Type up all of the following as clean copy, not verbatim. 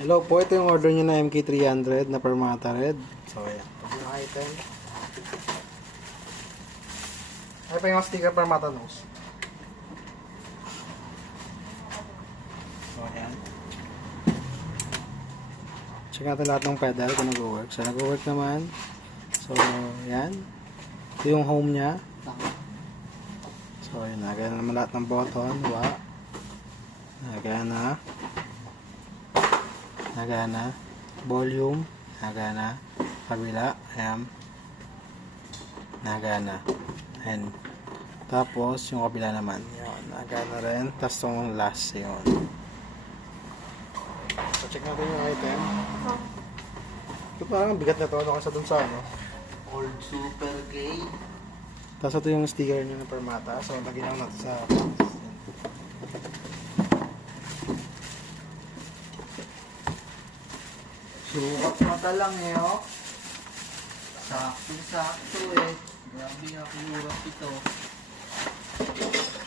Hello po, ito yung order nyo na MK300 na Permata Red. So, ayan. Ito yung item. Ay pa yung sticker Permata Nose. So, ayan. Check natin lahat ng pedal kung nag-work. So, nag-work naman. So, ayan. Ito yung home niya. So, ayan. Nagana naman lahat ng button. Nagana. Nagana. Volume. Nagana. Kabila. Ayan. Nagana. Ayan. Tapos, yung kabila naman. Yun. Nagana rin. Tapos, yung last. Yun. So, check natin yung item. Ito parang bigat na ito. Ano kasi dun sa ano? Old Super Gay. Tapos, ito yung sticker nyo ng Permata. So, lagyan lang natin sa... Sukat mata lang eh, oh. Sakto-sakto eh. Grabe nga kinurat ito.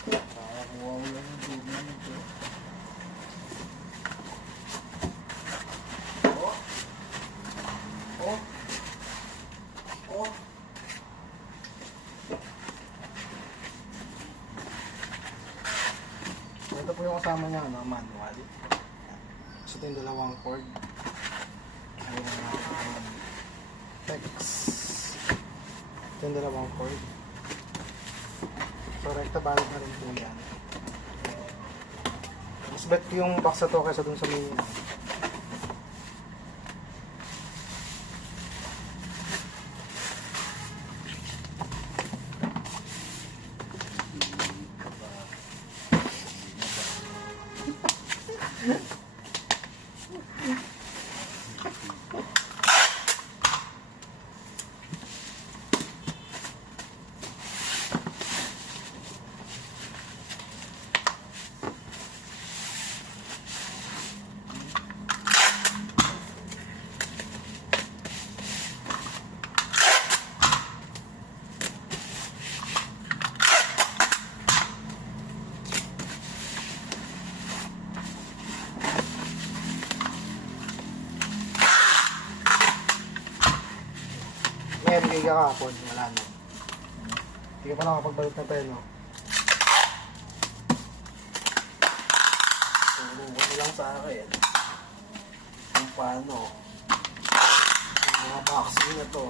Nakakuha ko lang yung tubig nito. Oh. Oh. Oh. Ito po yung kasama niya, ano, manual. So, ito yung dalawang cord. Text. Ito yung dalawang cord. So, rekta balik na rin po yan. Mas bet ko yung box na to kaysa dun sa may... Ngayon, kaya kakapon, wala na. Hindi ka pa nakapagbalit ng peno. Turo ko lang sa akin. Kung paano. Yung mga vaccine na to.